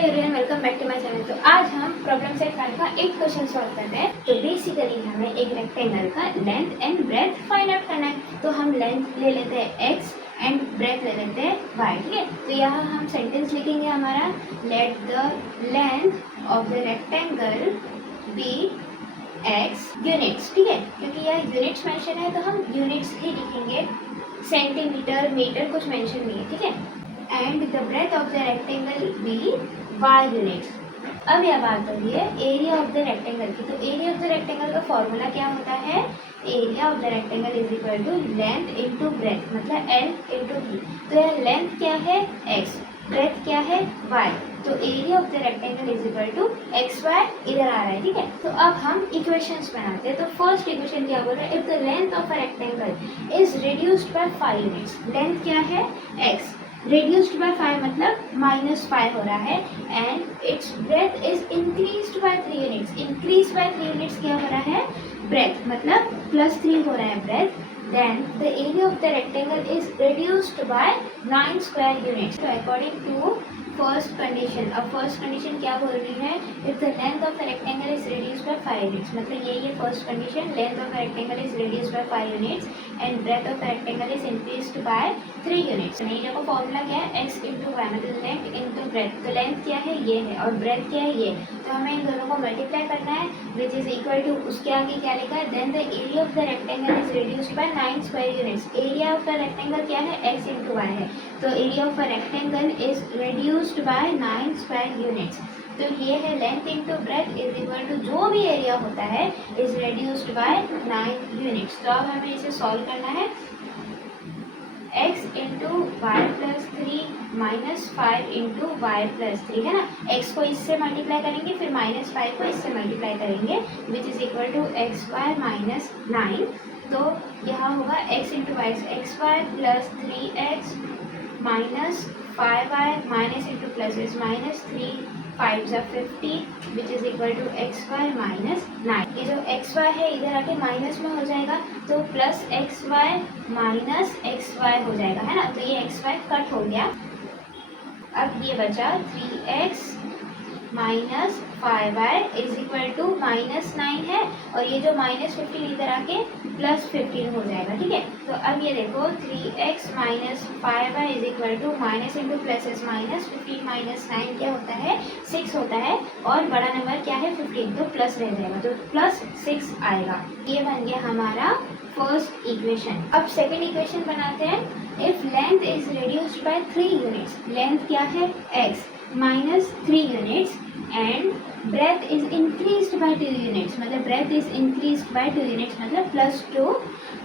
Everyone, welcome back to my channel. तो आज हम प्रॉब्लम सेट 5 का 8 क्वेश्चन सॉल्व कर रहे हैं। तो बेसिकली हमें एक रेक्टेंगल का length and breadth find out करना है। तो हम लेंथ ले लेते हैं x एंड ब्रेथ ले लेते हैं y, ठीक है। तो यहाँ हम सेंटेंस लिखेंगे हमारा, let the length of the rectangle be x units, ठीक है। क्योंकि यह यूनिट्स मेंशन है तो हम यूनिट्स ही लिखेंगे, सेंटीमीटर मीटर कुछ मेंशन नहीं है, ठीक है। And the breadth of the rectangle be y units. अब यह बात हो रही है एरिया ऑफ द रेक्टेंगल की। तो एरिया ऑफ द रेक्टेंगल का फॉर्मूला क्या होता है? Area of the rectangle is equal to length into breadth, मतलब l इंटू b। तो यह लेंथ क्या है x, ब्रेथ क्या है y। तो area of the rectangle is equal to x y इधर आ रहा है, ठीक है। तो अब हम इक्वेशंस बनाते हैं। तो फर्स्ट इक्वेशन क्या बोल रहा है? If the length of a rectangle is reduced by 5 units. Length क्या है? x, reduced by 5 मतलब -5 हो रहा है, and it's breath is increased by 3 units. Increase by 3 units क्या हो रहा है? ब्रेथ, मतलब +3 हो रहा है breadth. Then the area of the rectangle is reduced by 9 square units. तो अकॉर्डिंग टू फर्स्ट कंडीशन, अब फर्स्ट कंडीशन क्या बोल रही है? If the length of the rectangle is reduced by 5 units, मतलब ये first condition, length of the rectangle is reduced by 5 units and breadth of the rectangle is increased by 3 units. Area का formula क्या है? x into Y, मतलब length into breath. तो length क्या है? ये है, और ब्रेथ क्या है? ये। तो हमें इन दोनों को मल्टीप्लाई करना है, विच इज इक्वल टू, उसके आगे क्या लिखा है? Then the area of the rectangle is reduced by 9 square units. Area of the rectangle क्या है? x इंटू वाई है। तो area of a rectangle is reduced by 9 square units. तो ये है length into breadth is equal to जो भी area होता है इज रिड्यूस्ड बाय 9 यूनिट्स। तो अब हमें इसे सॉल्व करना है। x into y plus 3 minus 5 into y plus 3 है ना। x को इससे मल्टीप्लाई करेंगे, फिर -5 को इससे मल्टीप्लाई करेंगे, which is equal to x y minus 9। तो यहाँ होगा x into y, x y plus 3x minus 5y minus into plus is -3 5 ज़ा 50, which is equal to x y minus 9। ये जो एक्स वाई है इधर आके माइनस में हो जाएगा, तो plus x y minus x y हो जाएगा, है ना। तो ये एक्स वाई कट हो गया। अब ये बचा 3x minus 5y is equal to -9 है, और ये जो -15 इधर आके +15 हो जाएगा, ठीक है। तो अब ये देखो 3x minus 5y is equal to minus into plus is -15 minus 9 क्या होता है? 6 होता है, और बड़ा नंबर क्या है? 15, तो प्लस रह जाएगा, तो +6 आएगा। ये बन गया हमारा फर्स्ट इक्वेशन। अब सेकेंड इक्वेशन बनाते हैं। If length is reduced by 3 units, length क्या है? x minus 3 units and breadth is increased by 2 units, मतलब breadth is increased by 2 units मतलब +2,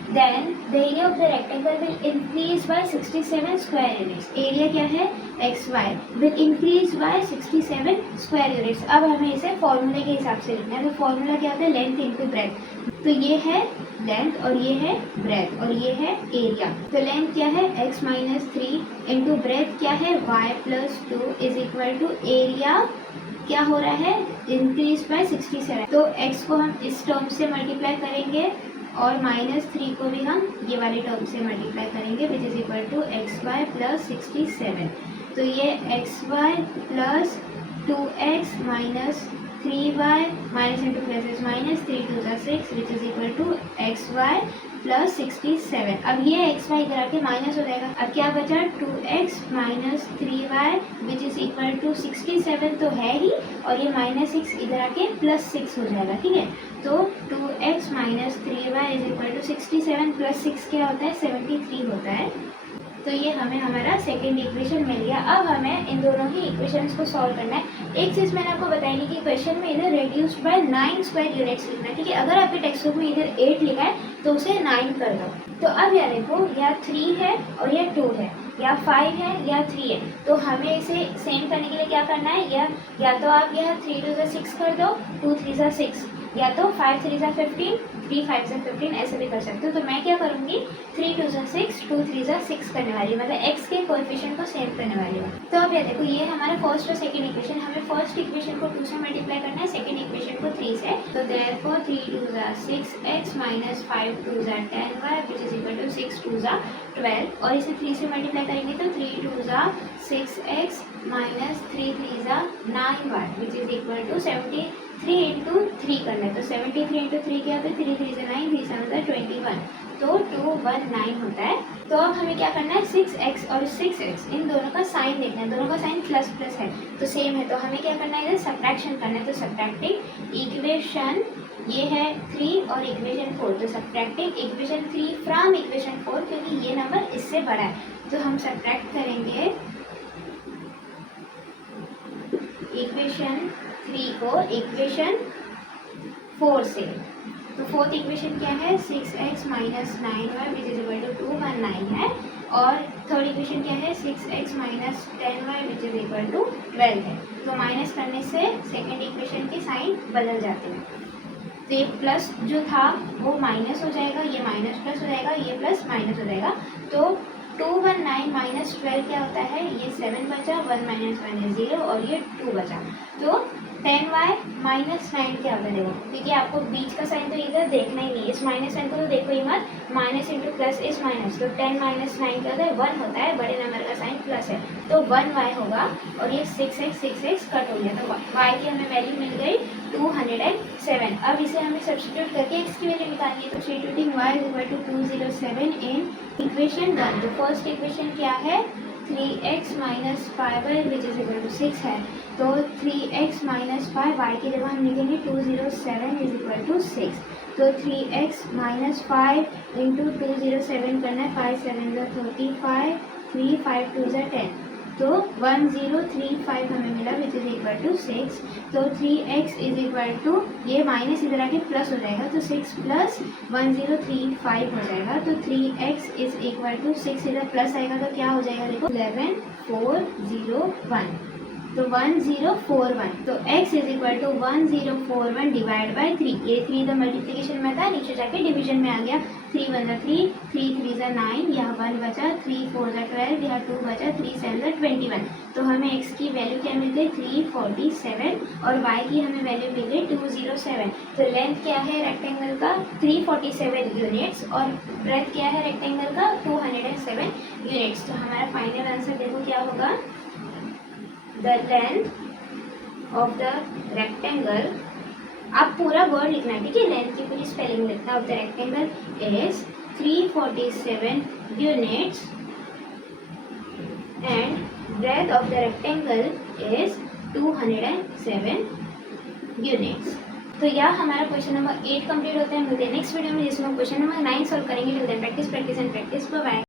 then the area of the rectangle will increase by 67 square units. Area क्या है? X y will increase by 67 square units. अब हमें इसे फॉर्मूले के हिसाब से लिखना है। तो फॉर्मूला क्या होता है? Length into breath. तो ये है लेंथ और ये है ब्रेथ और ये है एरिया। तो लेंथ क्या है? x माइनस 3 इंटू ब्रेथ क्या है? y plus 2 is equal to area क्या हो रहा है? Increase by 67। तो x को हम इस टर्म से मल्टीप्लाई करेंगे और -3 को भी हम ये वाले टर्म से मल्टीप्लाई करेंगे, which is equal to x y plus 67। तो ये x y plus 2x minus 3y minus into plus is -3 2 ज़ा 6, which is equal to x y plus 67। अब ये एक्स वाई इधर आके माइनस हो जाएगा। अब क्या बचा? 2x minus 3y which is equal to 67 तो है ही, और ये -6 इधर आके +6 हो जाएगा, ठीक है। तो 2x minus 3y is equal to 67 plus 6 क्या होता है? 73 होता है। तो ये हमें हमारा सेकेंड इक्वेशन मिल गया। अब हमें इन दोनों ही इक्वेशंस को सॉल्व करना है। एक चीज़ मैंने आपको बताई नहीं कि क्वेश्चन में इधर रिड्यूस्ड बाय 9 स्क्वायर यूनिट्स लिखना है, ठीक है। अगर आपके टेक्स्ट बुक में इधर 8 लिखा है तो उसे 9 कर दो। तो अब यह देखो, या 3 है और या 2 है, या 5 है या 3 है। तो हमें इसे सेम करने के लिए क्या करना है? या तो आप यह 3 2 ज़ा 6 कर दो, 2 3 ज़ा 6, या तो 5 3 ज़ा 15, 3 5 ज़ा 15 ऐसे भी कर सकते हो। तो मैं क्या करूँगी 3 2 ज़ा 6, 2 3 ज़ा 6 करने वाली हूँ, मतलब x के कोएफिशिएंट को सेम करने वाली हूँ। तो अब ये देखो ये हमारा फर्स्ट और सेकंड इक्वेशन, हमें फर्स्ट इक्वेशन को 2 से मल्टीप्लाई करना है, सेकंड इक्वेशन को 3 से। तो देयरफॉर 3 2 ज़ा 6x माइनस 5 2 ज़ा 10y which is equal to 6 2 ज़ा 12, और इसे 3 से मल्टीप्लाई करेंगे तो 3 2 ज़ा 6x माइनस 3 3 ज़ा 9y which is equal to 73 into 3 करना है। तो 73 इंटू 3 क्या होता है, 3 3 ज़ा 9, 3 7 ज़ा 21, तो 219 होता है। तो अब हमें क्या करना है 6x और 6x इन दोनों का साइन देखना है, दोनों का साइन प्लस प्लस है तो सेम है, तो हमें क्या करना है इधर सब्ट्रैक्शन करना है। तो सब्ट्रैक्टिंग इक्वेशन ये है 3 और इक्वेशन 4, तो सब्ट्रैक्टिंग इक्वेशन 3 फ्रॉम इक्वेशन 4, क्योंकि ये नंबर इससे बड़ा है तो हम सब्ट्रैक्ट करेंगे इक्वेशन 3 को इक्वेशन 4 से। तो फोर्थ इक्वेशन क्या है 6x minus 9y which is equal to 219 है, और थर्ड इक्वेशन क्या है 6x minus 10y which is equal to 12 है। तो माइनस करने से सेकेंड इक्वेशन के साइन बदल जाते हैं, तो ये प्लस जो था वो माइनस हो जाएगा, ये माइनस प्लस हो जाएगा, ये प्लस माइनस हो जाएगा। तो 219 माइनस 12 क्या होता है, ये 7 बचा, 1 माइनस 1 है 0, और ये 2 बचा। तो 10y माइनस 9 क्या होता है देखो, क्योंकि आपको बीच का साइन तो इधर देखना ही नहीं, इस माइनस साइन को तो देखो ही मत, माइनस इंटू प्लस इस माइनस, तो 10 माइनस 9 क्या होता है 1 होता है, बड़े नंबर का साइन प्लस है तो 1y होगा, और ये 6x कट हो गया, तो y की हमें वैल्यू मिल गई 207। अब इसे हमें सब्स्टिट्यूट करके x की वैल्यू निकालनी है, तो substituting y is equal to 207 in equation 1। तो फर्स्ट इक्वेशन क्या है 3x minus 5y which is equal to 6 है, तो 3x माइनस 5 y की जगह हम लिखेंगे 207 इज इक्वल टू 6, तो 3x माइनस 5 इंटू 207 करना है, 5 7 ज़ा 35, 3 5 2 ज़ा 10, तो 1035 हमें मिला विच इज इक्वल टू 6। तो 3x इज इक्वल टू ये माइनस इधर आके प्लस हो जाएगा, तो 6 प्लस 1035 हो जाएगा, तो 3x इज इक्वल टू 6 इधर प्लस आएगा तो क्या हो जाएगा देखो 11401, तो 1041, तो x is equal to 1041 divide by 3, ये 3 इधर मल्टीप्लीकेशन में था, नीचे जाके डिवीजन में आ गया, 3 1 ज़ा 3, 3 3 ज़ा 9, यहाँ 1 बचा, 3 4 ज़ा 12, यहाँ 2 बचा, 3 7 ज़ा 21, तो हमें x की वैल्यू क्या मिल गई 347, और y की हमें वैल्यू मिल गई 207। तो लेंथ क्या है रेक्टेंगल का 347 यूनिट्स, और ब्रेथ क्या है रेक्टेंगल का 207 यूनिट्स। तो हमारा फाइनल आंसर देखो क्या होगा, the length of the rectangle, आप पूरा वर्ड लिखना है ठीक है, लेंथ की पूरी स्पेलिंग लिखना है, of the rectangle is 347 units and breadth of the rectangle is 207 units. तो यह हमारा क्वेश्चन नंबर 8 कंप्लीट होता है। मिलते हैं नेक्स्ट वीडियो में जिसमें क्वेश्चन नंबर 9 सॉल्व करेंगे। Till then practice practice and practice. Bye bye.